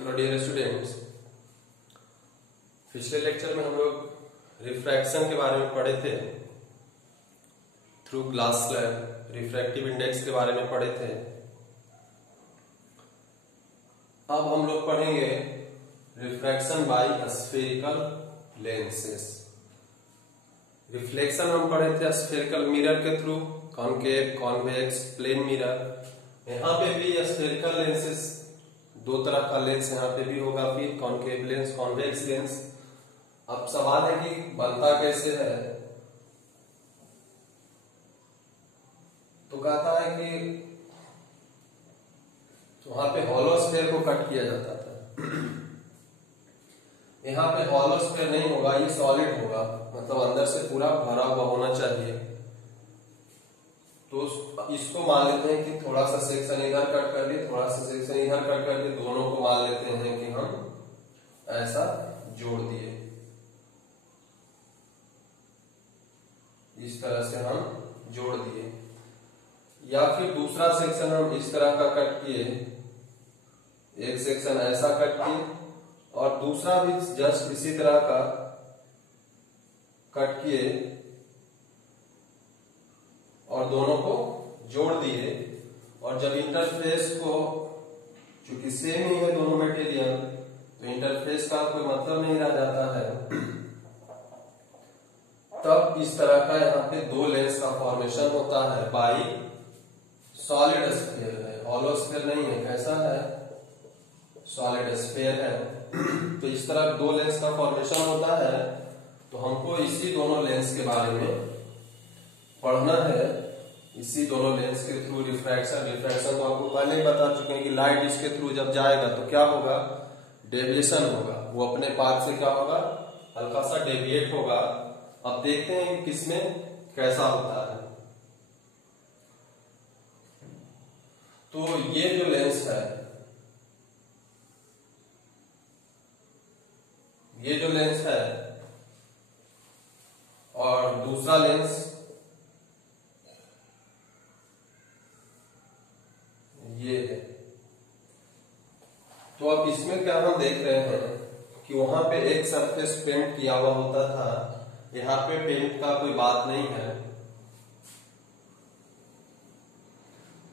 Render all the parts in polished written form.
Hello dear students, पिछले lecture में हम लोग रिफ्रैक्शन के बारे में पढ़े थे। Through glass slab refractive index के बारे में पढ़े थे। अब हम लोग पढ़ेंगे refraction by spherical lenses. Reflection हम पढ़े थे स्फेरिकल मिरर के through, concave, convex, plane mirror. यहाँ पे भी स्फेरिकल लेंसेस, दो तरह का लेंस यहाँ पे भी होगा, फिर कॉनकेव लेंस, कॉन्वेक्स लेंस। अब सवाल है कि बनता कैसे है। तो कहता है कि वहां पे हॉलो स्फेयर को कट किया जाता था। यहाँ पे हॉलो स्फेयर नहीं होगा, ये सॉलिड होगा, मतलब अंदर से पूरा भरा हुआ होना चाहिए। तो इसको मान लेते हैं कि थोड़ा सा सेक्शन इधर कट कर दिए, थोड़ा सा सेक्शन इधर कट कर दिए, दोनों को मान लेते हैं कि हम ऐसा जोड़ दिए। इस तरह से हम जोड़ दिए। या फिर दूसरा सेक्शन हम इस तरह का कट किए, एक सेक्शन ऐसा कट किए और दूसरा भी जस्ट इसी तरह का कट किए और दोनों को जोड़ दिए। और जब इंटरफेस को, चूंकि सेम ही है दोनों मटेरियल, तो इंटरफेस का कोई मतलब नहीं रह जाता है। तब इस तरह का यहाँ पे दो लेंस का फॉर्मेशन होता है बाई सॉलिड स्फीयर है, हॉलो स्फीयर नहीं है। कैसा है? सॉलिड स्फीयर है। तो इस तरह दो लेंस का फॉर्मेशन होता है। तो हमको इसी दोनों लेंस के बारे में पढ़ना है। इसी दोनों लेंस के थ्रू रिफ्रैक्शन तो आपको पहले ही बता चुके हैं कि लाइट इसके थ्रू जब जाएगा तो क्या होगा? डेविएशन होगा। वो अपने पाथ से क्या होगा? हल्का सा डेविएट होगा। अब देखते हैं कि किसमें कैसा होता है। तो ये जो लेंस है, ये जो लेंस है और दूसरा लेंस ये है। तो अब इसमें क्या हम देख रहे हैं कि वहां पे एक सरफेस पेंट किया हुआ होता था, यहाँ पे पेंट का कोई बात नहीं है।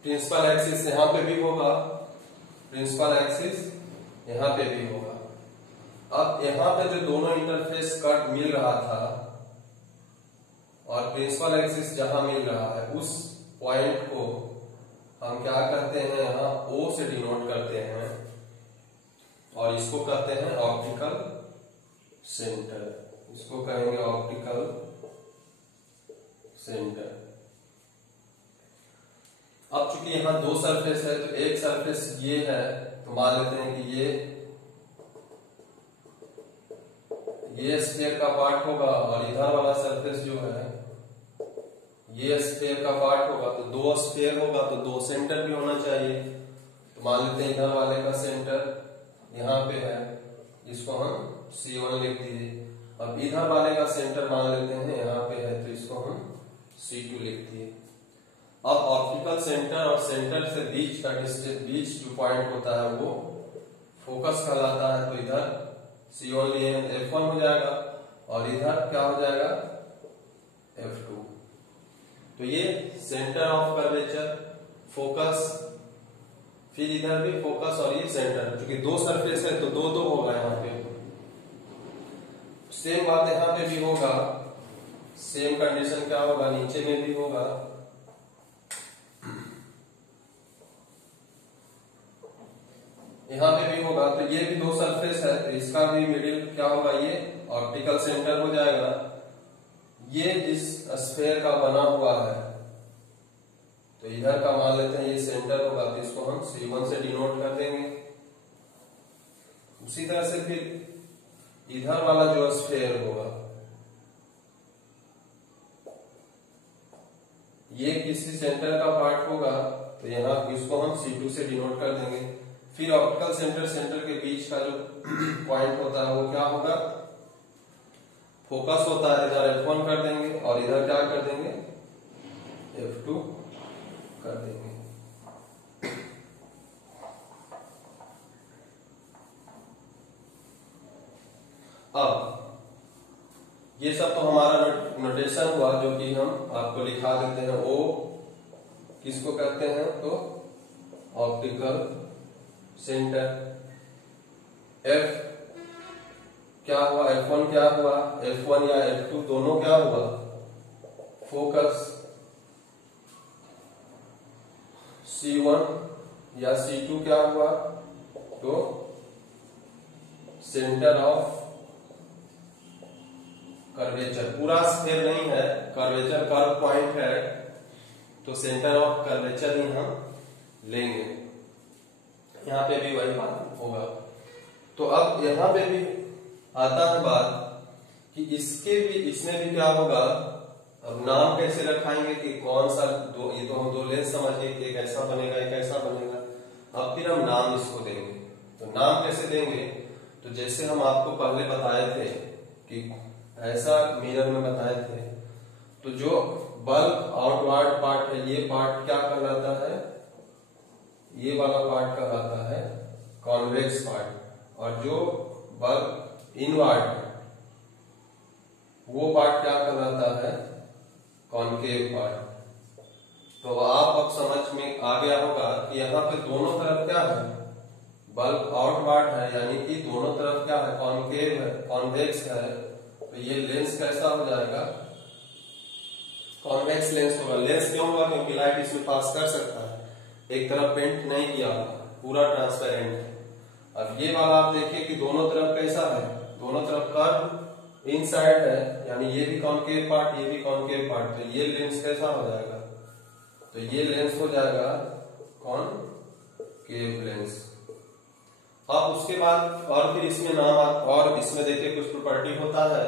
प्रिंसिपल एक्सिस यहाँ पे भी होगा, प्रिंसिपल एक्सिस यहाँ पे भी होगा। अब यहाँ पे जो दोनों इंटरफेस कट मिल रहा था और प्रिंसिपल एक्सिस जहां मिल रहा है, उस पॉइंट को हम क्या कहते हैं? यहाँ O से डिनोट करते हैं और इसको कहते हैं ऑप्टिकल सेंटर। इसको कहेंगे ऑप्टिकल सेंटर। अब चूंकि यहाँ दो सरफेस है, तो एक सरफेस ये है, तो मान लेते हैं कि ये स्फीयर का पार्ट होगा और इधर वाला सरफेस जो है ये स्फीयर का पार्ट होगा। तो दो स्फीयर होगा तो दो सेंटर भी होना चाहिए। तो मान लेते हैं इधर वाले का सेंटर यहाँ पे है, इसको हम C1 लिख दिए। अब इधर वाले का सेंटर मान लेते हैं यहाँ पे है, तो इसको हम C2 लिख दिए। अब ऑप्टिकल सेंटर और सेंटर से बीच का डिस्टेंस, बीच जो पॉइंट होता है वो फोकस कहलाता है। तो इधर C1 लिए F1 हो जाएगा और इधर क्या हो जाएगा? F2। तो ये सेंटर ऑफ कर्वेचर, फोकस, फिर इधर भी फोकस और ये सेंटर। क्योंकि दो सरफेस है तो दो दो होगा यहाँ पे। सेम बात यहाँ पे भी होगा, सेम कंडीशन क्या होगा? नीचे में भी होगा। यहाँ पे भी होगा। तो ये भी दो सरफेस है, तो इसका भी मिडिल क्या होगा? ये ऑप्टिकल सेंटर हो जाएगा। ये इस स्फीयर का बना हुआ है, तो इधर का मान लेते हैं ये सेंटर होगा, तो इसको हम C1 से डिनोट कर देंगे। उसी तरह से फिर इधर वाला जो स्फीयर होगा, ये किसी सेंटर का पार्ट होगा, तो यहाँ इसको हम C2 से डिनोट कर देंगे। फिर ऑप्टिकल सेंटर के बीच का जो पॉइंट होता है वो क्या होगा? फोकस होता है। इधर F1 कर देंगे और इधर क्या कर देंगे? F2 कर देंगे। ये सब तो हमारा नोटेशन हुआ जो कि हम आपको लिखा देते हैं। ओ किसको कहते हैं तो ऑप्टिकल सेंटर। एफ क्या हुआ, F1 क्या हुआ, F1 या F2 दोनों क्या हुआ, फोकस। C1 या C2 क्या हुआ तो सेंटर ऑफ कर्वेचर। पूरा स्फीयर नहीं है, कर्वेचर कर्व पॉइंट है, तो सेंटर ऑफ कर्वेचर ही हम लेंगे। यहाँ पे भी वही बात होगा। तो अब यहाँ पे भी आता है बात कि इसमें भी क्या होगा। अब नाम कैसे रखाएंगे कि कौन सा दो, ये तो हम दो लेंस समझ के एक ऐसा बनेगा एक ऐसा बनेगा। अब फिर हम नाम इसको देंगे। तो नाम कैसे देंगे, तो जैसे हम आपको पहले बताए थे कि ऐसा मिरर में बताए थे, तो जो बल्ब आउटवर्ड पार्ट है ये पार्ट क्या कहलाता है, ये वाला पार्ट कहलाता है कॉन्वेक्स पार्ट, और जो बल्ब इनवर्ड है वो पार्ट क्या कहलाता है कॉनकेव पार्ट। तो आप अब समझ में आ गया होगा कि यहाँ पे दोनों तरफ क्या है, बल्ब आउटवर्ड है, यानी कि दोनों तरफ क्या है, कॉनकेव है, कॉन्वेक्स है। तो ये लेंस कैसा हो जाएगा, कॉन्वेक्स लेंस होगा। लेंस क्यों होगा, क्योंकि लाइट इसमें पास कर सकता है, एक तरफ पेंट नहीं किया, पूरा ट्रांसपेरेंट है। अब ये वाला आप देखिए कि दोनों तरफ कैसा है, दोनों तरफ कर्व इनसाइड है, यानी ये भी कॉनकेव पार्ट ये भी कॉनकेव पार्ट। तो ये लेंस कैसा हो जाएगा, तो ये लेंस हो जाएगा कॉनकेव लेंस। अब उसके बाद और फिर इसमें नाम और इसमें देखिए कुछ प्रॉपर्टी होता है,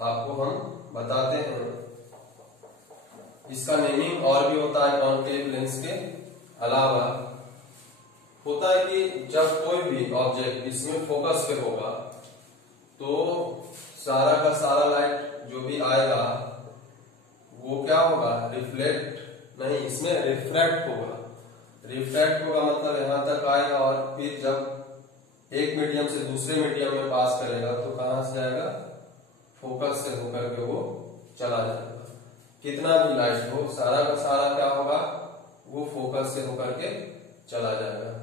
आपको हम बताते हैं। इसका नेमिंग और भी होता है कॉनकेव लेंस के अलावा। होता है कि जब कोई भी ऑब्जेक्ट इसमें फोकस पे होगा तो सारा का सारा लाइट जो भी आएगा वो क्या होगा, रिफ्लेक्ट नहीं, इसमें रिफ्रैक्ट होगा। रिफ्रैक्ट होगा मतलब यहां तक आएगा और फिर जब एक मीडियम से दूसरे मीडियम में पास करेगा तो कहां से जाएगा, फोकस से होकर के वो चला जाएगा। कितना भी लाइट हो सारा का सारा क्या होगा, वो फोकस से होकर के चला जाएगा।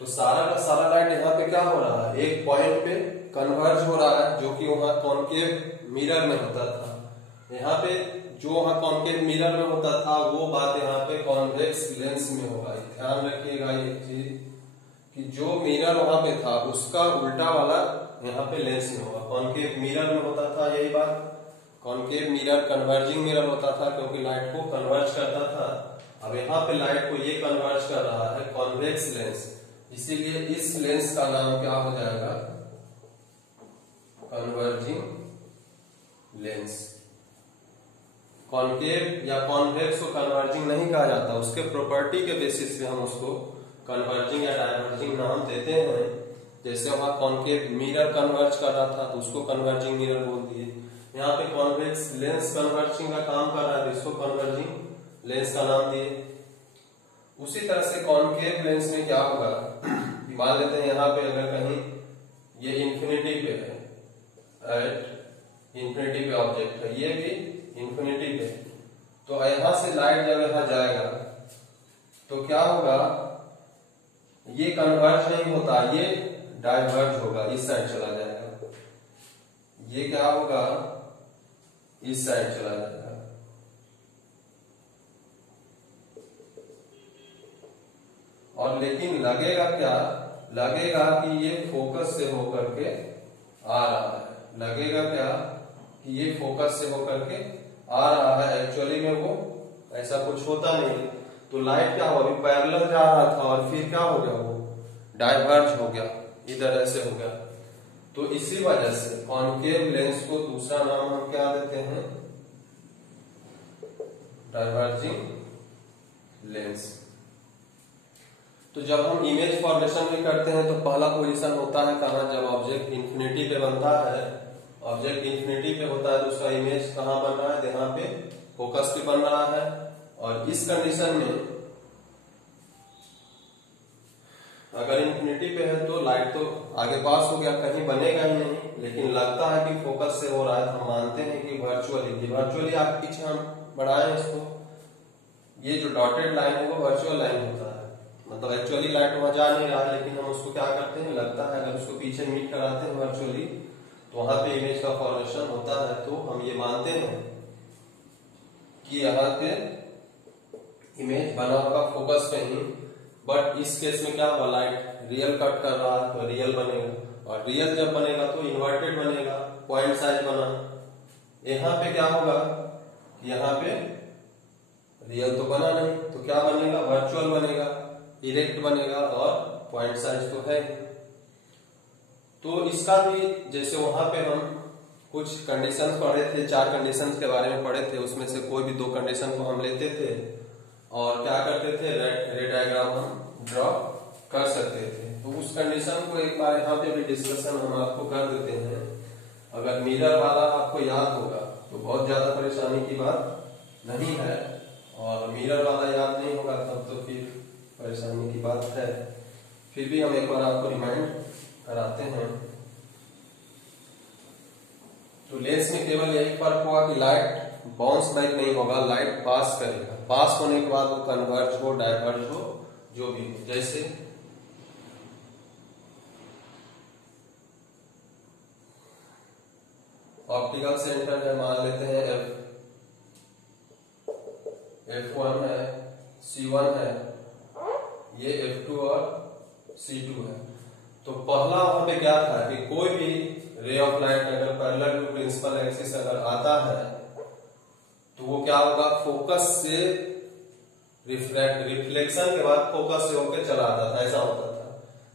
तो सारा का सारा लाइट यहाँ पे क्या हो रहा है, एक पॉइंट पे कन्वर्ज हो रहा है, जो कि वहां कॉनकेव मिरर में होता था। यहाँ पे जो वहां कॉनकेव मिरर में होता था वो बात यहाँ पे कॉन्वेक्स लेंस में होगा। ध्यान रखिएगा ये चीज कि जो मिरर वहां पे था उसका उल्टा वाला यहाँ पे लेंस में होगा। कॉनकेव मिरर में होता था, यही बात, कॉनकेव मिरर कन्वर्जिंग मिरर होता था क्योंकि लाइट को कन्वर्ज करता था। अब यहाँ पे लाइट को ये कन्वर्ज कर रहा है कॉन्वेक्स लेंस, इसीलिए इस लेंस का नाम क्या हो जाएगा, कन्वर्जिंग लेंस। कॉनकेव या कॉन्वेक्स को कन्वर्जिंग नहीं कहा जाता, उसके प्रॉपर्टी के बेसिस पे हम उसको कन्वर्जिंग या डायवर्जिंग नाम देते हैं। जैसे वहां कॉनकेव मिरर कन्वर्ज कर रहा था तो उसको कन्वर्जिंग मिरर बोल दिए। यहाँ पे कॉन्वेक्स लेंस कन्वर्जिंग का काम कर रहा है तो इसको कन्वर्जिंग लेंस का नाम दिए। उसी तरह से कॉनकेव लेंस में क्या होगा, मान लेते हैं यहाँ पे अगर कहीं ये इंफिनिटी पे है, एट इंफिनिटी पे ऑब्जेक्ट है, ये भी इंफिनिटी पे, तो यहां से लाइट जब यहां जाएगा तो क्या होगा, ये कन्वर्ज नहीं होता, ये डाइवर्ज होगा, इस साइड चला जाएगा। ये क्या होगा, इस साइड चला जाएगा। और लेकिन लगेगा क्या, लगेगा कि ये फोकस से होकर के आ रहा है। लगेगा क्या कि ये फोकस से होकर के आ रहा है, एक्चुअली में वो ऐसा कुछ होता नहीं। तो लाइट क्या हुआ, अभी पैरेलल जा रहा था और फिर क्या हो गया, वो डाइवर्ज हो गया, इधर ऐसे हो गया। तो इसी वजह से कॉनकेव लेंस को दूसरा नाम हम क्या देते हैं, डाइवर्जिंग लेंस। तो जब हम इमेज फॉर्मेशन भी करते हैं तो पहला पोजीशन होता है कहाँ, जब ऑब्जेक्ट इंफिनिटी पे बनता है, ऑब्जेक्ट इंफिनिटी पे होता है तो उसका इमेज कहाँ बन रहा है, यहाँ पे फोकस पे बन रहा है। और इस कंडीशन में अगर इन्फिनिटी पे है तो लाइट तो आगे पास हो गया, कहीं बनेगा ही नहीं, लेकिन लगता है कि फोकस से हो रहा है। हम मानते हैं कि वर्चुअली आगे पीछे हम बढ़ाएं इसको, ये जो डॉटेड लाइन है वो वर्चुअल लाइन होता है, मतलब एक्चुअली लाइट वहां जा नहीं रहा है, लेकिन हम उसको क्या करते हैं, लगता है अगर उसको पीछे मीट कराते हैं वर्चुअली तो वहां पे इमेज का फॉर्मेशन होता है। तो हम ये मानते हैं कि यहाँ पे इमेज बना होगा फोकस पे ही, बट इस केस में क्या होगा, लाइट रियल कट कर रहा है तो रियल बनेगा, और रियल जब बनेगा तो इन्वर्टेड बनेगा, पॉइंट साइज बना। यहाँ पे क्या होगा, यहाँ पे रियल तो बना नहीं तो क्या बनेगा, वर्चुअल बनेगा, इरेक्ट बनेगा, और पॉइंट साइज तो है। तो इसका भी जैसे वहां पे हम कुछ कंडीशंस पढ़े थे, 4 कंडीशंस के बारे में पढ़े थे, उसमें से कोई भी 2 कंडीशन को हम लेते थे और क्या करते थे, रे डायग्राम हम ड्रॉ कर सकते थे। तो उस कंडीशन को एक बार यहाँ पे भी डिस्कशन हम आपको कर देते हैं। अगर मिरर वाला आपको याद होगा तो बहुत ज्यादा परेशानी की बात नहीं है, और मिरर वाला याद नहीं होगा तब तो फिर परेशानी की बात है। फिर भी हम एक बार आपको रिमाइंड कराते हैं। तो लेंस में केवल यही फर्क होगा कि लाइट बाउंस बैक नहीं होगा, लाइट पास करेगा, पास होने के बाद वो कन्वर्ज हो, डाइवर्ज हो, जो भी हो। जैसे ऑप्टिकल सेंटर है, मान लेते हैं F1 है, C1 है, ये F2 और C2 है। तो पहला वहां पे क्या था कि कोई भी रे ऑफ लाइट अगर पैरेलल टू प्रिंसिपल एक्सिस अगर आता है तो वो क्या होगा, फोकस से रिफ्लेक्शन के बाद फोकस से होकर चला आता था, ऐसा होता था।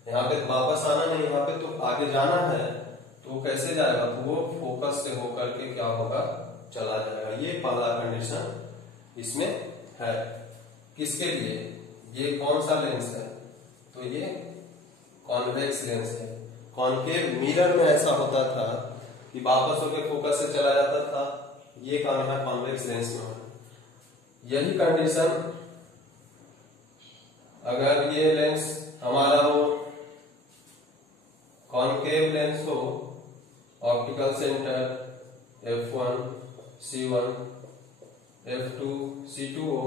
यहाँ पे वापस आना नहीं, यहाँ पे तो आगे जाना है, तो कैसे जाएगा, तो वो फोकस से होकर के क्या होगा, चला जाएगा। ये पहला कंडीशन इसमें है। किसके लिए, ये कौन सा लेंस है, तो ये कॉन्वेक्स लेंस है। कॉन्केव मिरर में ऐसा होता था कि वापस होकर फोकस से चला जाता था, ये काम यहाँ कॉन्वेक्स लेंस में है। यही कंडीशन अगर ये लेंस हमारा हो, कॉन्केव लेंस हो, optical centre F1 C1 F2 C2 हो,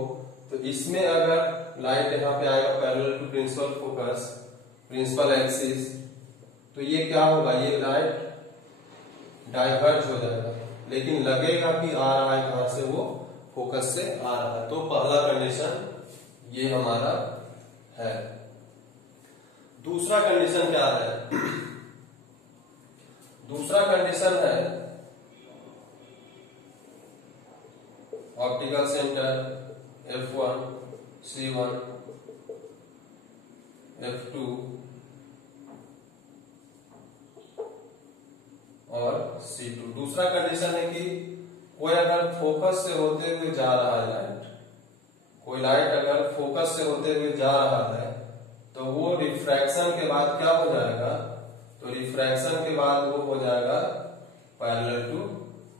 तो इसमें अगर लाइट यहाँ पे आएगा parallel to principal focus, principal axis, तो ये क्या होगा, ये लाइट डाइवर्ज हो जाएगा, लेकिन लगेगा कि आ रहा है कहां से, वो फोकस से आ रहा है। तो पहला कंडीशन ये हमारा है। दूसरा कंडीशन क्या है, दूसरा कंडीशन है optical centre F1 C1 F2 और C2। दूसरा कंडीशन है कि कोई अगर फोकस से होते हुए जा रहा है लाइट, कोई लाइट अगर फोकस से होते हुए जा रहा है तो वो रिफ्रैक्शन के बाद क्या हो जाएगा, तो रिफ्रैक्शन के बाद वो हो जाएगा पैरेलल टू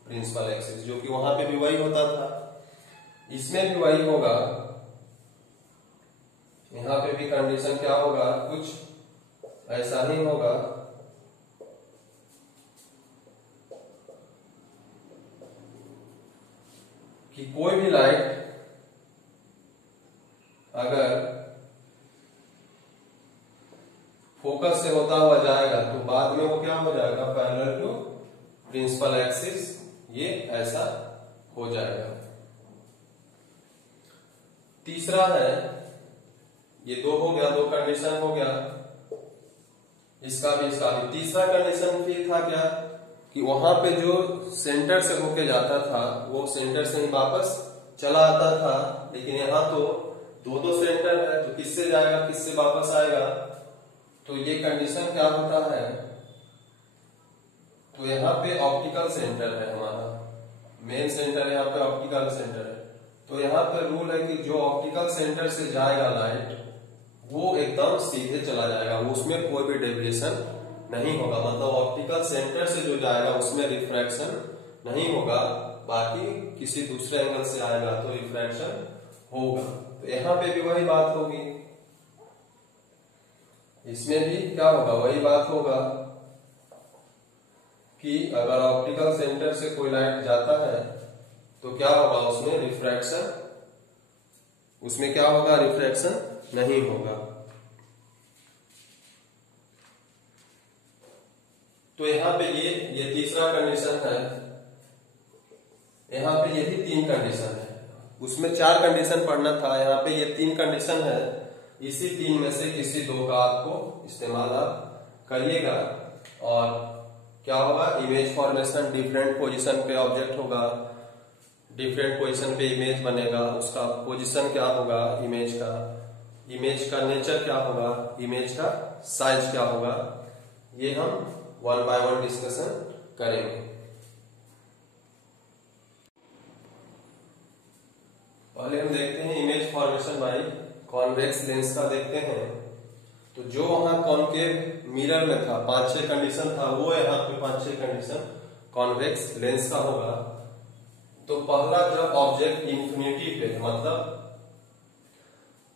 प्रिंसिपल एक्सिस, जो कि वहां पे भी वही होता था, इसमें भी वही होगा। यहाँ पे भी कंडीशन क्या होगा, कुछ ऐसा ही होगा कि कोई भी लाइट अगर फोकस से होता हुआ जाएगा तो बाद में वो क्या हो जाएगा, पैरेलल टू प्रिंसिपल एक्सिस, ये ऐसा हो जाएगा। तीसरा है, ये 2 हो गया, 2 कंडीशन हो गया, इसका भी इसका भी। तीसरा कंडीशन फिर था क्या कि वहां पे जो सेंटर से होके जाता था वो सेंटर से ही वापस चला आता था, लेकिन यहाँ तो 2 सेंटर है, तो किससे जाएगा किससे वापस आएगा, तो ये कंडीशन क्या होता है, तो यहाँ पे ऑप्टिकल सेंटर है हमारा, मेन सेंटर यहाँ पे ऑप्टिकल सेंटर है, तो यहाँ पे रूल है कि जो ऑप्टिकल सेंटर से जाएगा लाइट वो एकदम सीधे चला जाएगा, उसमें कोई भी डेविएशन नहीं होगा, मतलब ऑप्टिकल सेंटर से जो जाएगा उसमें रिफ्रैक्शन नहीं होगा, बाकी किसी दूसरे एंगल से आएगा तो रिफ्रैक्शन होगा। तो यहाँ पे भी वही बात होगी। इसमें भी क्या होगा, वही बात होगा कि अगर ऑप्टिकल सेंटर से कोई लाइट जाता है तो क्या होगा, उसमें रिफ्रैक्शन, उसमें क्या होगा, रिफ्रैक्शन नहीं होगा। तो यहाँ पे ये तीसरा कंडीशन है, यहाँ पे यही 3 कंडीशन है, उसमें 4 कंडीशन पढ़ना था, यहाँ पे ये 3 कंडीशन है। इसी 3 में से किसी 2 का आपको इस्तेमाल आप करिएगा और क्या होगा, इमेज फॉर्मेशन, डिफरेंट पोजीशन पे ऑब्जेक्ट होगा, डिफरेंट पोजीशन पे इमेज बनेगा, उसका पोजीशन क्या होगा इमेज का नेचर क्या होगा, इमेज का साइज क्या होगा, ये हम 1 बाय 1 डिस्कशन करेंगे। पहले हम देखते हैं image formation by convex lens का देखते हैं। तो जो वहां कॉन्केव मिरर में था 5-6 कंडीशन था, वो यहाँ पे 5-6 कंडीशन कॉन्वेक्स लेंस का होगा। तो पहला, जब ऑब्जेक्ट इंफिनिटी पे, मतलब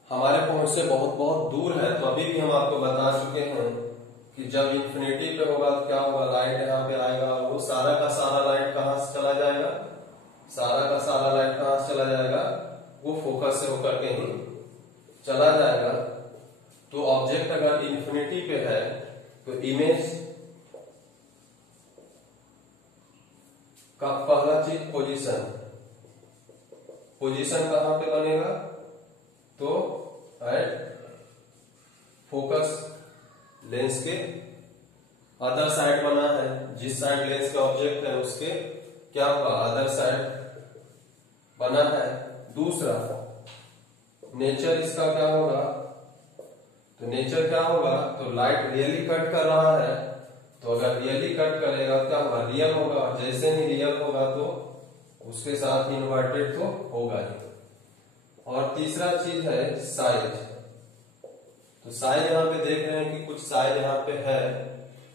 हमारे पहुंच से बहुत बहुत दूर है, तो अभी भी हम आपको बता चुके हैं कि जब इंफिनिटी पे होगा तो क्या होगा, लाइट यहाँ पे आएगा, वो सारा का सारा लाइट कहाँ से चला जाएगा, सारा का सारा लाइट कहाँ से चला जाएगा, वो फोकस से होकर के ही चला जाएगा। तो ऑब्जेक्ट अगर इंफिनिटी पे है तो इमेज का पहला चीज पोजीशन कहां पे बनेगा, तो एट फोकस लेंस के अदर साइड बना है, जिस साइड लेंस का ऑब्जेक्ट है उसके क्या होगा, अदर साइड बना है। दूसरा, नेचर इसका क्या होगा, तो नेचर क्या होगा, तो लाइट रियली कट कर रहा है, तो अगर रियली कट करेगा तो क्या होगा, रियल होगा, जैसे ही रियल होगा तो उसके साथ इन्वर्टेड तो होगा ही। और तीसरा चीज है साइज। तो साइज यहाँ पे देख रहे हैं कि कुछ साइज यहाँ पे है,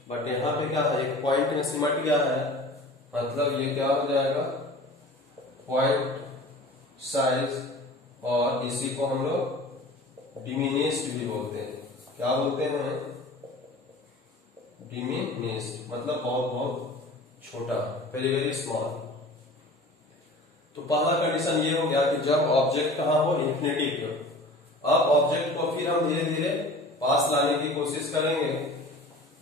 बट यहाँ पे क्या है, एक पॉइंट में सिमट गया है, मतलब ये क्या हो जाएगा, पॉइंट साइज, और इसी को हम लोग डिमिनिश्ड भी बोलते हैं। क्या बोलते हैं, डिमिनिश्ड, मतलब बहुत बहुत छोटा, वेरी वेरी स्मॉल। तो पहला कंडीशन ये हो गया कि जब ऑब्जेक्ट कहाँ हो, इंफिनिटी पे। अब ऑब्जेक्ट को फिर हम धीरे धीरे पास लाने की कोशिश करेंगे,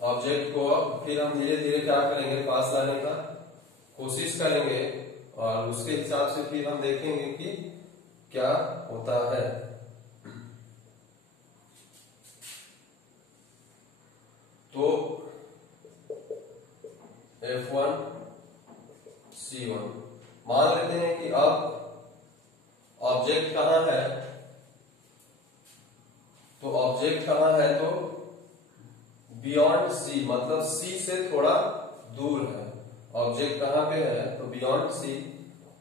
ऑब्जेक्ट को फिर हम धीरे धीरे क्या करेंगे, पास लाने का कोशिश करेंगे, और उसके हिसाब से फिर हम देखेंगे कि क्या होता है। तो F1 C1 मान लेते हैं कि अब ऑब्जेक्ट कहां है, तो ऑब्जेक्ट कहां है, तो बियॉन्ड C, मतलब C से थोड़ा दूर है। ऑब्जेक्ट कहां पे है, तो बियॉन्ड C।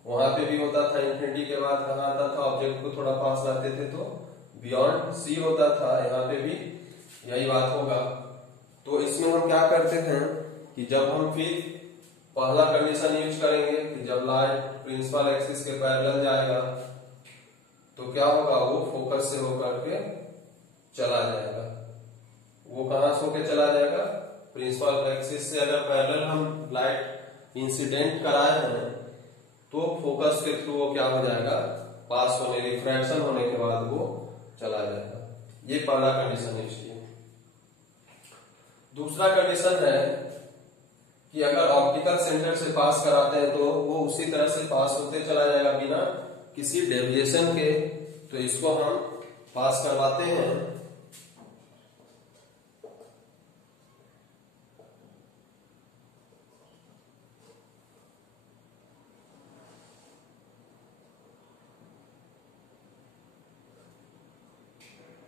वहां पे भी होता था, इंफिनिटी के बाद कहां आता था, ऑब्जेक्ट को थोड़ा पास लाते थे तो बियॉन्ड C होता था, यहाँ पे भी यही बात होगा। तो इसमें हम क्या करते हैं कि जब हम फिर पहला कंडीशन यूज करेंगे कि जब लाइट प्रिंसिपल एक्सिस के पैरेलल जाएगा तो क्या होगा, वो फोकस से होकर के चला जाएगा। वो कहां से होकर चला जाएगा, प्रिंसिपल एक्सिस से अगर पैरेलल हम लाइट इंसिडेंट कराए हैं तो फोकस के थ्रू वो क्या हो जाएगा, पास होने, रिफ्रैक्शन होने के बाद वो चला जाएगा। ये पहला कंडीशन यूज किया। दूसरा कंडीशन है कि अगर ऑप्टिकल सेंटर से पास कराते हैं तो वो उसी तरह से पास होते चला जाएगा बिना किसी डेविएशन के। तो इसको हम पास करवाते हैं।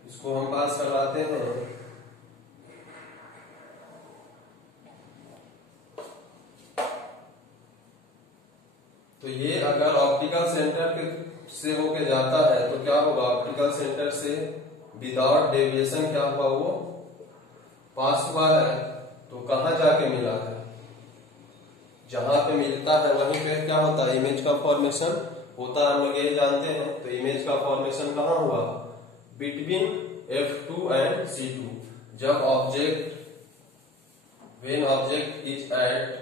इसको हम पास करवाते हैं। तो ये अगर ऑप्टिकल सेंटर के से होके जाता है तो क्या होगा, ऑप्टिकल सेंटर से विदाउट डेविएशन क्या हुआ, वो पास हुआ है। तो कहां जाके मिला है, जहां पे मिलता है वहीं पे क्या होता है, इमेज का फॉर्मेशन होता है। हम लोग ये जानते हैं। तो इमेज का फॉर्मेशन कहां हुआ, बिटवीन F2 एंड C2। जब object when object is at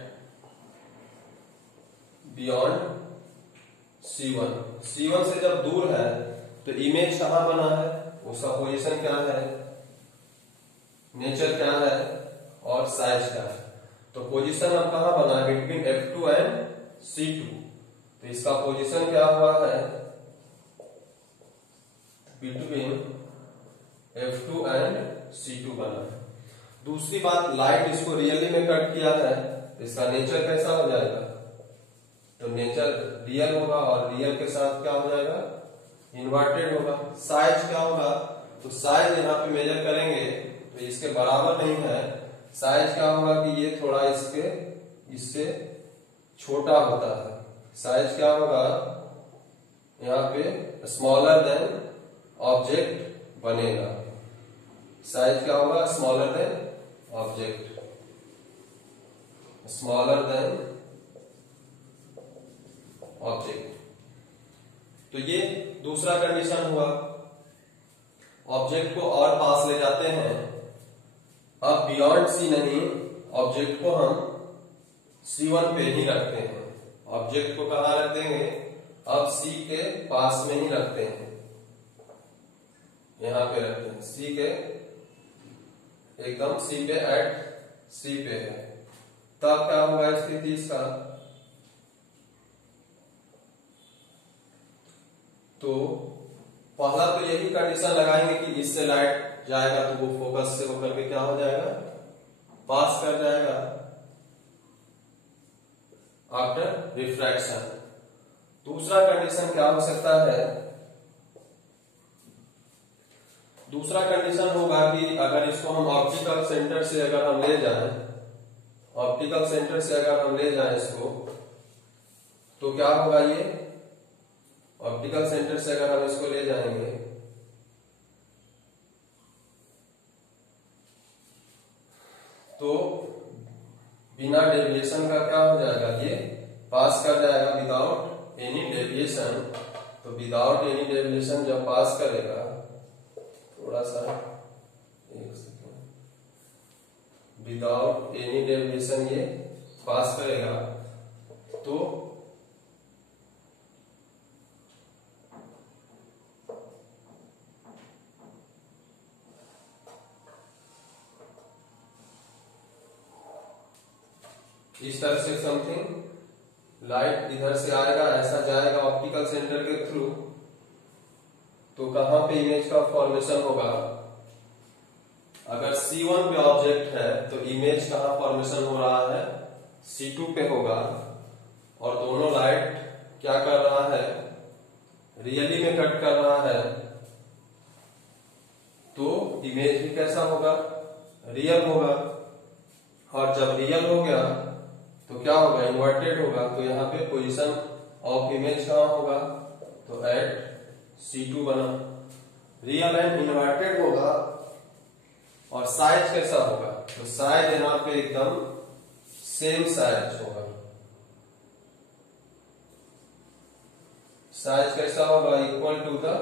beyond C1, C1 से जब दूर है तो इमेज कहां बना है, उसका पोजीशन क्या है, नेचर क्या है और साइज क्या है। तो पोजीशन अब कहां बना है, बिटवीन F2 एंड C2। तो इसका पोजीशन क्या हुआ है, बिटवीन F2 एंड C2 बना है। दूसरी बात, लाइट इसको रियली में कट किया है तो इसका नेचर कैसा हो जाएगा, तो नेचर रियल होगा और रियल के साथ क्या हो जाएगा, इन्वर्टेड होगा। साइज क्या होगा, तो साइज यहाँ पे मेजर करेंगे तो इसके बराबर नहीं है। साइज क्या होगा कि ये थोड़ा इससे छोटा होता है। साइज क्या होगा, यहाँ पे स्मॉलर देन ऑब्जेक्ट बनेगा। साइज क्या होगा, smaller than object, smaller than object. तो ये दूसरा कंडीशन हुआ। ऑब्जेक्ट को और पास ले जाते हैं, अब बियॉन्ड C नहीं, ऑब्जेक्ट को हम C1 पे ही रखते हैं। ऑब्जेक्ट को कहां रख देंगे, अब C के पास में ही रखते हैं, यहां पे रखते हैं C के एकदम C पे, एट C पे है। तब क्या होगा स्थिति इसका, तो पहला तो यही कंडीशन लगाएंगे कि इससे लाइट जाएगा तो वो फोकस से होकर के क्या हो जाएगा, पास कर जाएगा आफ्टर रिफ्रैक्शन। दूसरा कंडीशन क्या हो सकता है, दूसरा कंडीशन होगा कि अगर इसको हम ऑप्टिकल सेंटर से अगर हम ले जाएं, ऑप्टिकल सेंटर से अगर हम ले जाएं इसको, तो क्या होगा, ये ऑप्टिकल सेंटर से अगर हम इसको ले जाएंगे तो बिना डेविएशन का क्या हो जाएगा, ये पास कर जाएगा विदाउट एनी डेविएशन। तो विदाउट एनी डेविएशन जब पास करेगा, थोड़ा सा एक सेकेंड, विदाउट एनी डेविएशन ये पास करेगा तो इस तरह से समथिंग लाइट इधर से आएगा, ऐसा जाएगा ऑप्टिकल सेंटर के थ्रू, तो कहां पे इमेज का फॉर्मेशन होगा, अगर C1 पे ऑब्जेक्ट है तो इमेज कहां फॉर्मेशन हो रहा है, C2 पे होगा। और दोनों लाइट क्या कर रहा है, रियली में कट कर रहा है, तो इमेज भी कैसा होगा, रियल होगा। और जब रियल हो गया तो क्या होगा, इन्वर्टेड होगा। तो यहाँ पे पोजीशन ऑफ इमेज कहां होगा, तो एट C2 बना, रियल एंड इन्वर्टेड होगा। और साइज कैसा होगा, तो साइज यहाँ पे एकदम सेम साइज होगा। साइज कैसा होगा, इक्वल टू द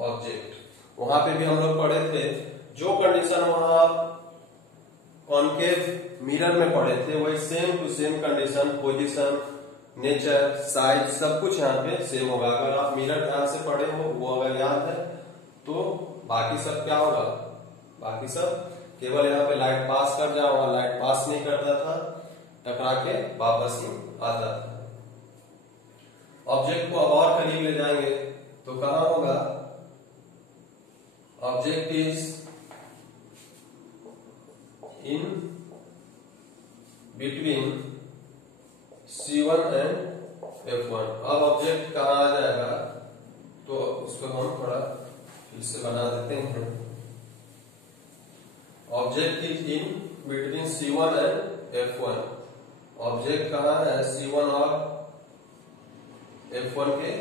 ऑब्जेक्ट। वहां पे भी हम लोग पढ़े थे, जो कंडीशन वहां आप कॉनकेव मिरर में पढ़े थे, वही same to same condition, position, nature, size सब कुछ यहाँ पे सेम होगा। अगर आप मिरर ध्यान से पढ़े हो, वो अगर याद है, तो बाकी सब क्या होगा, बाकी सब केवल यहाँ पे लाइट पास कर जाओ, वहां लाइट पास नहीं करता था, टकरा के वापस ही आता था। ऑब्जेक्ट को अब और करीब ले जाएंगे तो कहां होगा, object is in between C1 and F1। अब ऑब्जेक्ट कहां आ जाएगा, तो उसको हम थोड़ा फिर से बना देते हैं। Object is in between C1 and F1। Object कहां है, C1 और F1 के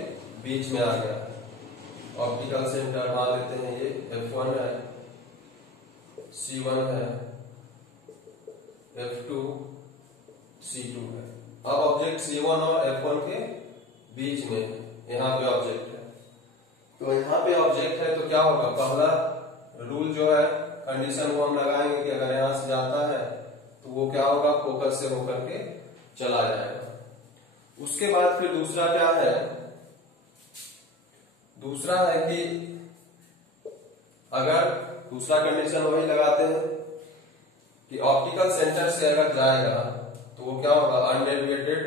बीच में आ गया। ऑप्टिकल सेंटर मान लेते हैं, ये F1 है, C1 है, F2 C2 है। अब ऑब्जेक्ट C1 और F1 के बीच में यहाँ पे ऑब्जेक्ट है, तो यहाँ पे ऑब्जेक्ट है तो क्या होगा, पहला रूल जो है कंडीशन वो हम लगाएंगे कि अगर यहां से जाता है तो वो क्या होगा, फोकस से होकर के चला जाएगा। उसके बाद फिर दूसरा क्या है, दूसरा है कि अगर दूसरा कंडीशन वही लगाते हैं कि ऑप्टिकल सेंटर से अगर जाएगा तो वो क्या होगा, अनडेविएटेड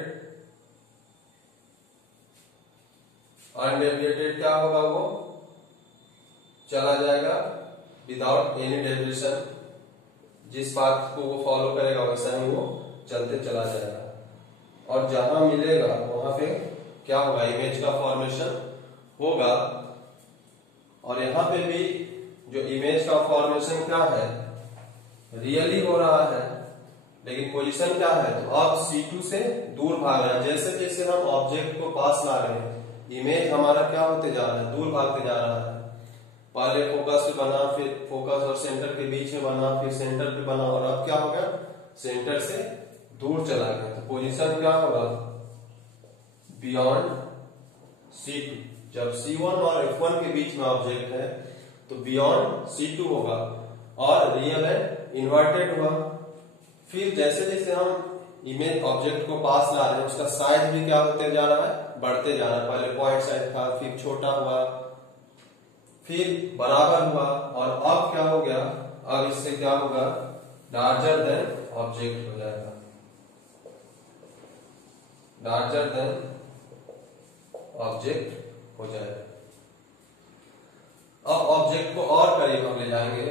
क्या होगा, वो चला जाएगा विदाउट एनी डेविएशन। जिस पाथ को वो फॉलो करेगा वैसा ही वो चलते चला जाएगा। और जहां मिलेगा वहां पे क्या होगा, इमेज का फॉर्मेशन होगा। और यहां पे भी जो इमेज का फॉर्मेशन क्या है, रियली हो रहा है, लेकिन पोजीशन क्या है, तो अब C2 से दूर भाग रहा है। जैसे जैसे हम ऑब्जेक्ट को पास ला रहे हैं, इमेज हमारा क्या होते जा रहा है, दूर भागते जा रहा है। पहले फोकस पे बना, फिर फोकस और सेंटर के बीच में बना, फिर सेंटर पे बना, और अब क्या हो गया, सेंटर से दूर चला गया। तो पोजीशन क्या होगा, बियॉन्ड C2। जब C1 और F1 के बीच में ऑब्जेक्ट है तो बियॉन्ड C2 होगा और रियल एंड इन्वर्टेड हुआ। फिर जैसे जैसे हम इमेज ऑब्जेक्ट को पास ला रहे हैं उसका साइज भी क्या होते जा रहा है, बढ़ते जा रहा है। पहले पॉइंट साइज था, फिर छोटा हुआ, फिर बराबर हुआ, और अब क्या हो गया, अब इससे क्या होगा, लार्जर देन ऑब्जेक्ट हो जाएगा, लार्जर देन ऑब्जेक्ट हो जाएगा। अब ऑब्जेक्ट को और करीब हम ले जाएंगे।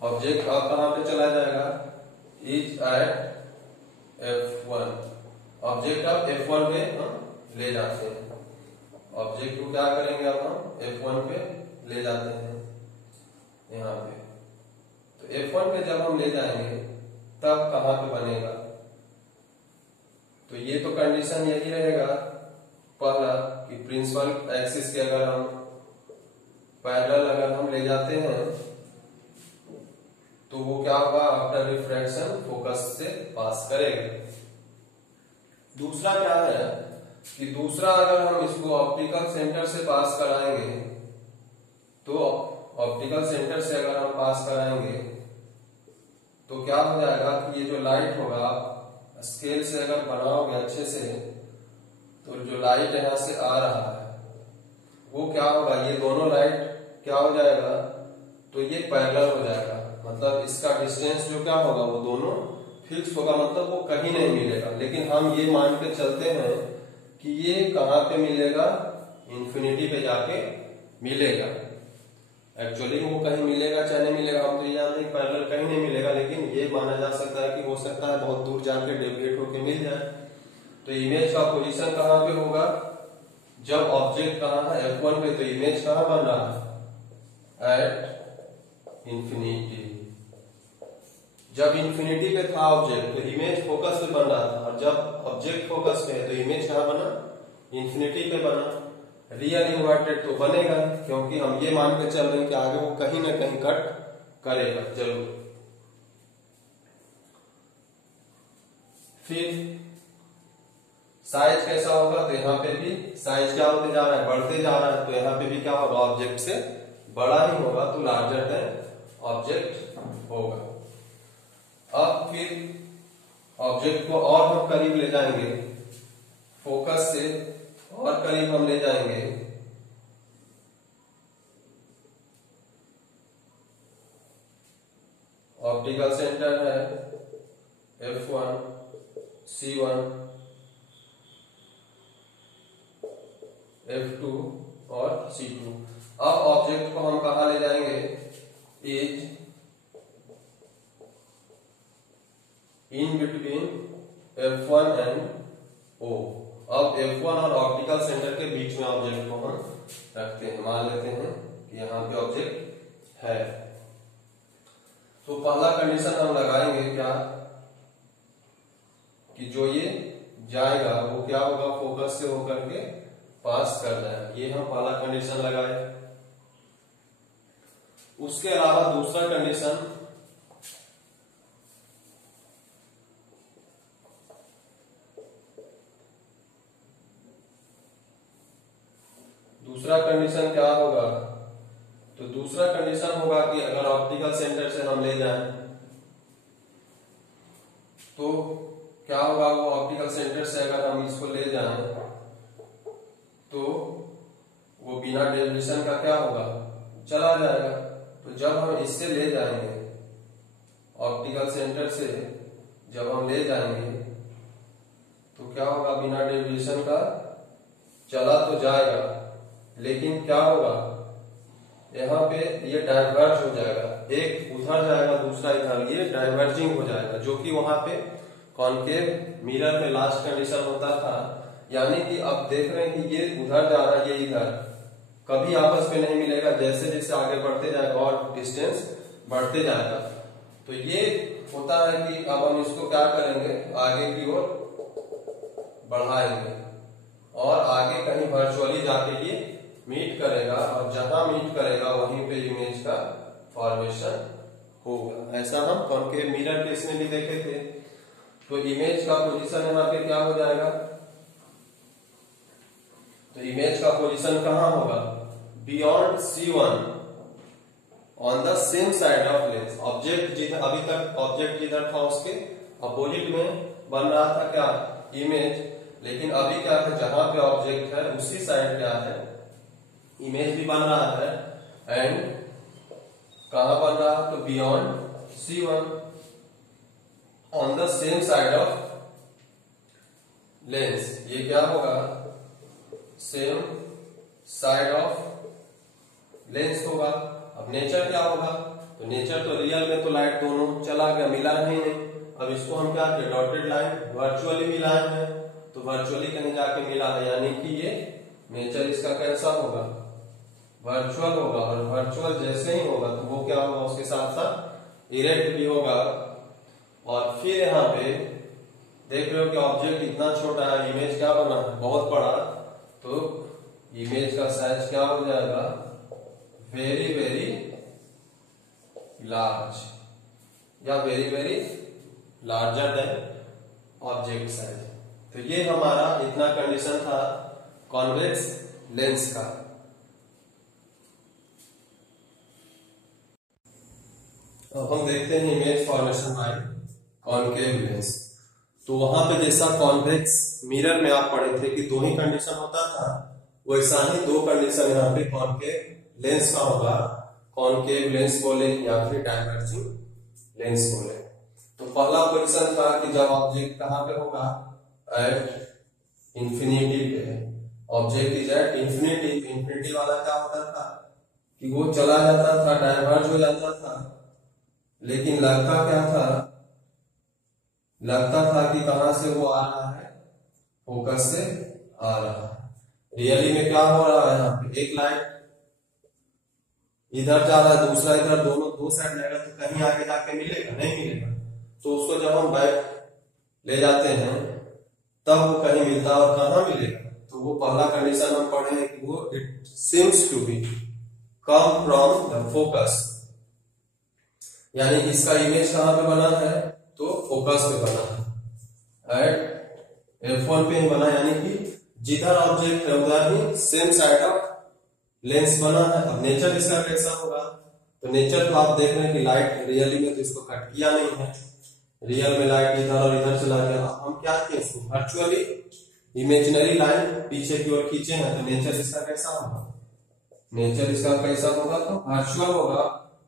ऑब्जेक्ट अब कहां पे चला जाएगा, इज एट F1। ऑब्जेक्ट अब F1 पे हम ले जाते हैं। ऑब्जेक्ट को क्या करेंगे, अब हम F1 पे ले जाते हैं यहाँ पे। तो F1 पे जब हम ले जाएंगे तब कहां पे बनेगा, तो ये तो कंडीशन यही रहेगा पहला कि प्रिंसिपल एक्सिस के अगर हम पैरेलल अगर हम ले जाते हैं तो वो क्या होगा, आफ्टर रिफ्रैक्शन फोकस से पास करेगा। दूसरा क्या है कि दूसरा अगर हम इसको ऑप्टिकल सेंटर से पास कराएंगे, तो ऑप्टिकल सेंटर से अगर हम पास कराएंगे तो क्या हो जाएगा कि ये जो लाइट होगा, स्केल से अगर बनाओगे अच्छे से, तो जो लाइट यहां से आ रहा है वो क्या होगा, ये दोनों लाइट क्या हो जाएगा, तो ये पैरेलल हो जाएगा। मतलब इसका डिस्टेंस जो क्या होगा, वो दोनों फिक्स होगा, मतलब वो कहीं नहीं मिलेगा। लेकिन हम ये मान के चलते हैं कि ये कहां पे मिलेगा, इंफिनिटी पे जाके मिलेगा। एक्चुअली वो कहीं मिलेगा चाहे नहीं मिलेगा, हम तो ये जानते हैं पैरेलल कहीं नहीं मिलेगा, लेकिन ये माना जा सकता है कि हो सकता है बहुत दूर जाके डेविएट होके मिल जाए। तो इमेज का पोजीशन कहां पे होगा, जब ऑब्जेक्ट कहां है, F1 पे, तो इमेज कहां बन रहा है, एट इंफिनिटी। जब इंफिनिटी पे था ऑब्जेक्ट तो इमेज फोकस पे बन रहा था, और जब ऑब्जेक्ट फोकस पे है तो इमेज कहां बना, इंफिनिटी पे बना। रियल इन्वर्टेड तो बनेगा, क्योंकि हम ये मान के चल रहे हैं कि आगे वो कहीं ना कहीं कट करेगा जरूर। फिर साइज कैसा होगा, तो यहाँ पे भी साइज क्या होते जा रहा है, बढ़ते जा रहा है। तो यहाँ पे भी क्या होगा, ऑब्जेक्ट से बड़ा ही होगा, तो लार्जर देन ऑब्जेक्ट होगा। अब फिर ऑब्जेक्ट को और हम करीब ले जाएंगे, फोकस से और करीब हम ले जाएंगे। ऑप्टिकल सेंटर है F1, C1, F2 और C2। अब ऑब्जेक्ट को हम कहा ले जाएंगे, is in between F1 and O। अब F1 और ऑप्टिकल सेंटर के बीच में ऑब्जेक्ट को हम रखते हैं, मान लेते हैं कि यहाँ पे ऑब्जेक्ट है। तो पहला कंडीशन हम लगाएंगे क्या, कि जो ये जाएगा वो क्या होगा, फोकस से होकर के पास कर जाएगा। ये हम पहला कंडीशन लगाए। उसके अलावा दूसरा कंडीशन, दूसरा कंडीशन क्या होगा, तो दूसरा कंडीशन होगा कि अगर ऑप्टिकल सेंटर से हम ले जाएं तो क्या होगा, वो ऑप्टिकल सेंटर से अगर हम इसको ले जाएं तो वो बिना डेविएशन का क्या होगा, चला जाएगा। तो जब हम इससे ले जाएंगे, ऑप्टिकल सेंटर से जब हम ले जाएंगे तो क्या होगा, बिना डेविएशन का चला तो जाएगा, लेकिन क्या होगा, यहाँ पे ये डाइवर्ज हो जाएगा, एक उधर जाएगा दूसरा इधर, ये डाइवर्जिंग हो जाएगा, जो कि वहां पे कॉनकेव मिरर में लास्ट कंडीशन होता था। यानी कि अब देख रहे हैं कि ये उधर जा रहा है, ये इधर, कभी आपस में नहीं मिलेगा, जैसे जैसे आगे बढ़ते जाएगा और डिस्टेंस बढ़ते जाएगा। तो ये होता है कि अब हम इसको क्या करेंगे, आगे की ओर बढ़ाएंगे और आगे कहीं वर्चुअली जाके ये मीट करेगा, और जहां मीट करेगा वहीं पे इमेज का फॉर्मेशन होगा। ऐसा हम कॉनकेव मिरर केस में भी देखे थे। तो इमेज का पोजीशन यहाँ पे क्या हो जाएगा, तो इमेज का पोजीशन कहाँ होगा, beyond C1 on the same side of lens. Object जिधर अभी तक ऑब्जेक्ट जिधर था उसके अपोजिट में बन रहा था क्या, इमेज, लेकिन अभी क्या है, जहां पे ऑब्जेक्ट है उसी साइड क्या है, इमेज भी बन रहा है। एंड कहां बन रहा है, तो beyond C1 on the same side of lens. ये क्या होगा, सेम साइड ऑफ लेंस होगा। अब नेचर क्या होगा, तो नेचर तो रियल में तो लाइट दोनों चला गया, मिला ही नहीं। अब इसको हम क्या किए, डॉटेड लाइन वर्चुअली मिलाए हैं, तो वर्चुअली कहीं जाके मिला है, यानी कि ये नेचर इसका कैसा होगा, वर्चुअल होगा। और वर्चुअल जैसे ही होगा तो वो क्या होगा, उसके साथ साथ इरेक्ट भी होगा। और फिर यहाँ पे देख रहे हो कि ऑब्जेक्ट इतना छोटा है, इमेज क्या बना है, बहुत बड़ा, तो इमेज का साइज क्या हो जाएगा, वेरी वेरी लार्ज, या very very larger than object size. तो ये हमारा इतना कंडीशन था कॉन्वेक्स लेंस का। अब हम देखते हैं image formation by concave lens. तो वहां पे जैसा कॉन्वेक्स मिरर में आप पढ़े थे कि दो ही कंडीशन होता था, वैसा ही दो कंडीशन यहाँ पे कॉनकेव लेंस का होगा। कॉनकेव लेंस बोले या फिर डाइवर्जिंग लेंस बोले। तो पहला पोजीशन था कि जब ऑब्जेक्ट कहां पे होगा, एट इंफिनिटी पे। Object is at infinity. Infinity वाला क्या होता था कि वो चला जाता था, डाइवर्ज हो जाता था, लेकिन लगता क्या था, लगता था कि कहां से वो आ रहा है, फोकस से आ रहा है। रियली में क्या हो रहा है, यहाँ पे एक लाइट इधर जा रहा है, दूसरा इधर, दोनों दो साइड जाएगा, तो कहीं आगे जाके मिलेगा, नहीं मिलेगा। तो उसको जब हम बैक ले जाते हैं तब वो कहीं मिलता है, और कहां मिलेगा, तो वो पहला कंडीशन हम पढ़े हैं कि वो it seems to be come from the focus. यानी इसका इमेज कहां पे बना है, तो फोकस पे बना है, एट F1 पे ही बना, यानी कि जिधर ऑब्जेक्ट है उधर ही सेम साइड ऑफ लेंस बना है। अब नेचर इसका कैसा होगा, तो नेचर तो आप देख रहे हैं कि लाइट रियली में तो इसको कट किया नहीं है, रियल में लाइट इधर और इधर चला गया। हम क्या किए, वर्चुअली इमेजिनरी लाइन पीछे की ओर खींचे हैं, तो नेचर इसका कैसा होगा, नेचर इसका कैसा होगा, तो वर्चुअल होगा।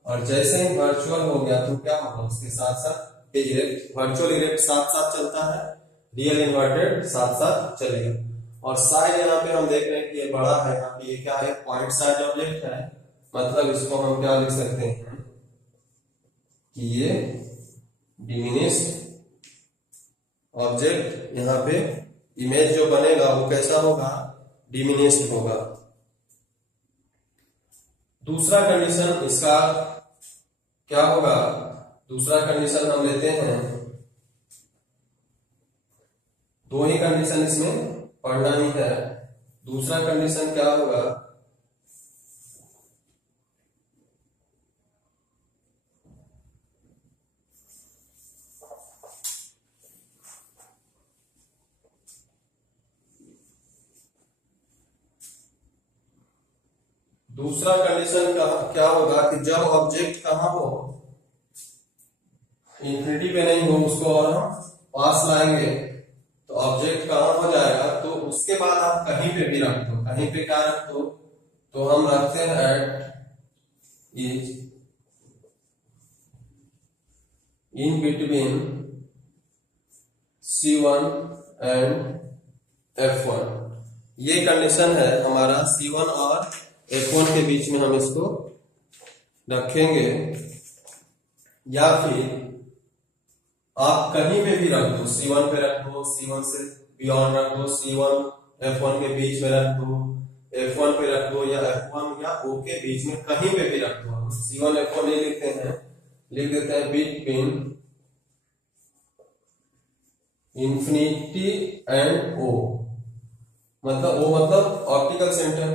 और जैसे ही वर्चुअल हो गया तो क्या होगा, उसके साथ साथ इरेक्ट, वर्चुअल इरेक्ट साथ साथ चलता है, रियल इन्वर्टेड साथ साथ चलेगा। और साइज यहाँ पे हम देख रहे हैं कि ये बड़ा है, यहाँ पे ये क्या है, पॉइंट साइज ऑब्जेक्ट है, मतलब इसको हम क्या लिख सकते हैं कि ये डिमिनिश्ड ऑब्जेक्ट। यहाँ पे इमेज जो बनेगा वो कैसा होगा, डिमिनिश्ड होगा। दूसरा कंडीशन इसका क्या होगा, दूसरा कंडीशन हम लेते हैं, दो ही कंडीशन इसमें पढ़ना ही है। दूसरा कंडीशन क्या होगा, दूसरा कंडीशन का क्या होगा कि जब ऑब्जेक्ट कहाँ हो, इंफिनिटी पे नहीं हो, उसको और हम पास लाएंगे तो ऑब्जेक्ट कहाँ हो जाएगा, तो उसके बाद आप कहीं पे भी रख दो, कहीं पे क्या रख दो, तो हम रखते हैं at is in between C1 and F1। ये कंडीशन है हमारा C1 और F1 के बीच में हम इसको रखेंगे, या फिर आप कहीं पे भी रख दो, C1 पे रख दो, C1 से बियॉन्ड रख दो, C1 F1 के बीच में रख दो, F1 पे रख दो, या F1 या O के बीच में कहीं पे भी रख दो। हम C1 F1 नहीं लिखते हैं, लिख देते हैं बिटवीन इंफिनिटी एंड O, मतलब O मतलब ऑप्टिकल सेंटर,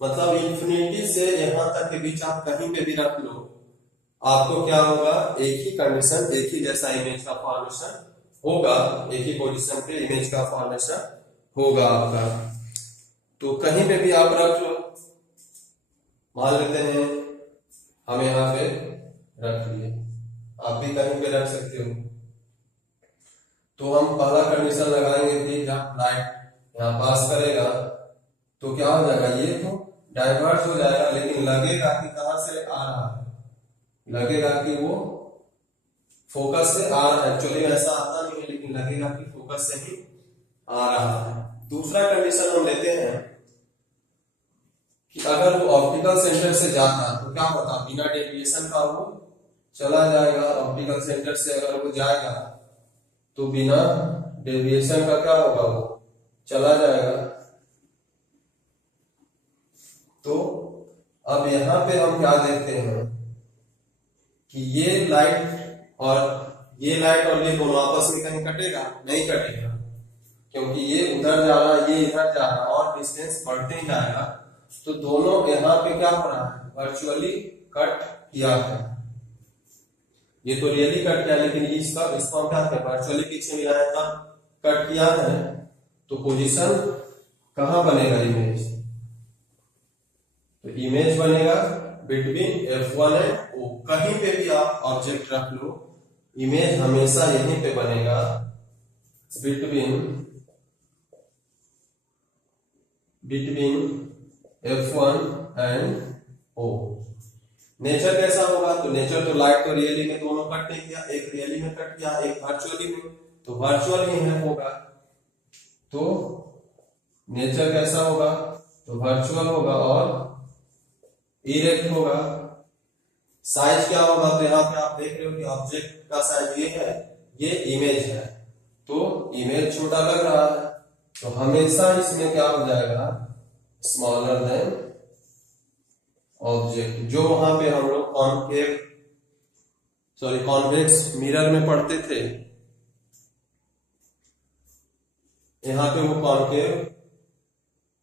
मतलब इंफिनिटी से यहां तक के बीच आप कहीं पे भी रख लो, आपको क्या होगा, एक ही कंडीशन, एक ही जैसा इमेज का फॉर्मेशन होगा, एक ही पोजीशन पे इमेज का फॉर्मेशन होगा आपका। तो कहीं पे भी आप रख लो, मान लेते हैं हम यहाँ पे रख लिए, आप भी कहीं पे रख सकते हो। तो हम पहला कंडीशन लगाएंगे कि जब लाइट यहाँ पास करेगा तो क्या हो जाएगा, ये तो डाइवर्ट हो जाएगा, लेकिन लगेगा कि कहां से आ रहा है, लगेगा कि वो फोकस से आ रहा है। एक्चुअली ऐसा आता नहीं है, लेकिन लगेगा कि फोकस से ही आ रहा है। दूसरा कंडीशन हम लेते हैं कि अगर वो ऑप्टिकल सेंटर से जाता तो क्या होता, बिना डेविएशन का वो चला जाएगा। ऑप्टिकल सेंटर से अगर वो जाएगा तो बिना डेविएशन का क्या होगा, वो चला जाएगा। तो अब यहां पे हम क्या देखते हैं कि ये लाइट और ये दोनों आपस में कहीं कटेगा, नहीं कटेगा, क्योंकि ये उधर जा रहा है, ये इधर जा रहा है, और डिस्टेंस बढ़ते ही जाएगा। तो दोनों यहाँ पे क्या हो रहा है, वर्चुअली कट किया है। ये तो रियली कट किया, लेकिन इसको हम क्या करें, वर्चुअली पीछे मिला है तब कट किया है। तो पोजीशन कहां बनेगा, इमेज, तो इमेज बनेगा बिटवीन F1 एंड O। कहीं पे भी आप ऑब्जेक्ट रख लो, इमेज हमेशा यहीं पे बनेगा, between F1 and O। Nature कैसा होगा, तो नेचर तो लाइट तो रियली में दोनों कट नहीं किया, एक रियली में कट किया, एक वर्चुअली में, तो वर्चुअल ही है होगा। तो नेचर कैसा होगा, तो वर्चुअल होगा और इरेक्ट होगा। साइज क्या होगा, तो यहाँ पे आप देख रहे हो कि ऑब्जेक्ट का साइज ये है, ये इमेज है, तो इमेज छोटा लग रहा है, तो हमेशा इसमें क्या हो जाएगा, स्मॉलर देन ऑब्जेक्ट। जो वहां पे हम लोग कॉन्वेक्स मिरर में पढ़ते थे, यहाँ पे वो कॉन्केव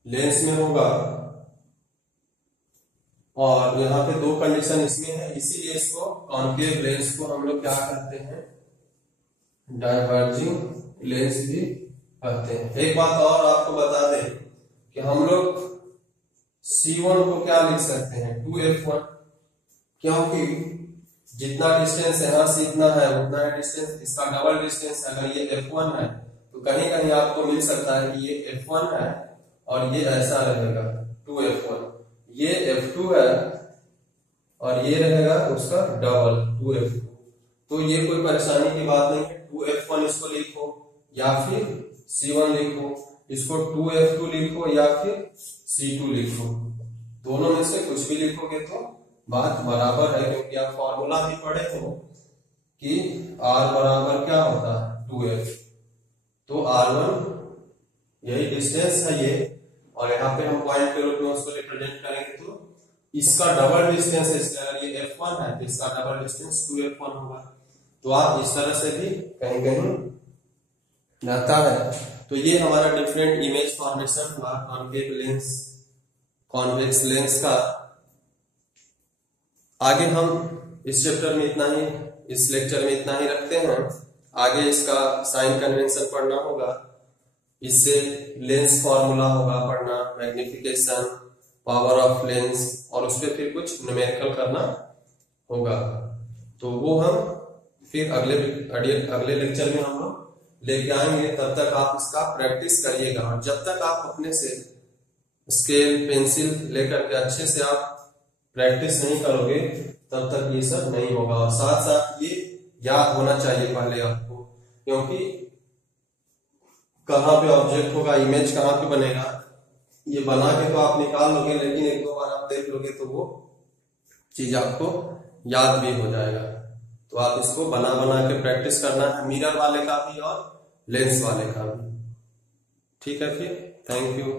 लेंस में होगा, और यहाँ पे दो कंडीशन इसमें है, इसीलिए इसको कॉन्केव लेंस को हम लोग क्या कहते हैं, डाइवर्जिंग लेंस भी कहते हैं। एक बात और आपको बता दें कि हम लोग C1 को क्या लिख सकते हैं, 2F1, क्योंकि जितना डिस्टेंस यहाँ से इतना है उतना है डिस्टेंस, इसका डबल डिस्टेंस। अगर ये F1 है तो कहीं कहीं आपको मिल सकता है कि ये F1 है और ये ऐसा रहेगा 2F1, ये F2 है और ये रहेगा उसका डबल 2F2। तो ये कोई परेशानी की बात नहीं है, 2F1 इसको लिखो या फिर C1 लिखो, इसको 2F2 लिखो या फिर C2 लिखो, दोनों में से कुछ भी लिखोगे तो बात बराबर है, क्योंकि आप फॉर्मूला भी पढ़े हो कि R बराबर क्या होता है 2F। तो R1 यही डिस्टेंस है ये, और यहाँ पे हम पॉइंट के रूप में उसको रिप्रेजेंट करेंगे, तो इसका डबल डिस्टेंस है, इसलिए अगर ये F1 है तो इसका डबल डिस्टेंस 2F1 होगा। तो आप इस तरह से भी कहीं कहीं रहता है। तो ये हमारा डिफरेंट इमेज फॉर्मेशन हुआ कॉन्केव लेंस, कॉन्वेक्स लेंस का। आगे हम इस चैप्टर में इतना ही, इस लेक्चर में इतना ही रखते हैं। आगे इसका साइन कन्वेंशन पढ़ना होगा, इससे लेंस फॉर्मूला होगा पढ़ना, मैग्निफिकेशन, पावर ऑफ लेंस, और उस पर फिर कुछ न्यूमेरिकल करना होगा। तो वो हम फिर अगले लेक्चर में हम लोग लेके आएंगे। तब तक आप इसका प्रैक्टिस करिएगा, और जब तक आप अपने से स्केल पेंसिल लेकर के अच्छे से आप प्रैक्टिस नहीं करोगे तब तक ये सब नहीं होगा। और साथ साथ ये याद होना चाहिए पहले आपको, क्योंकि कहाँ पे ऑब्जेक्ट होगा, इमेज कहाँ पे बनेगा, ये बना के तो आप निकाल लोगे, लेकिन एक दो बार आप देख लोगे तो वो चीज आपको याद भी हो जाएगा। तो आप इसको बना बना के प्रैक्टिस करना है, मिरर वाले का भी और लेंस वाले का भी। ठीक है, फिर थैंक यू।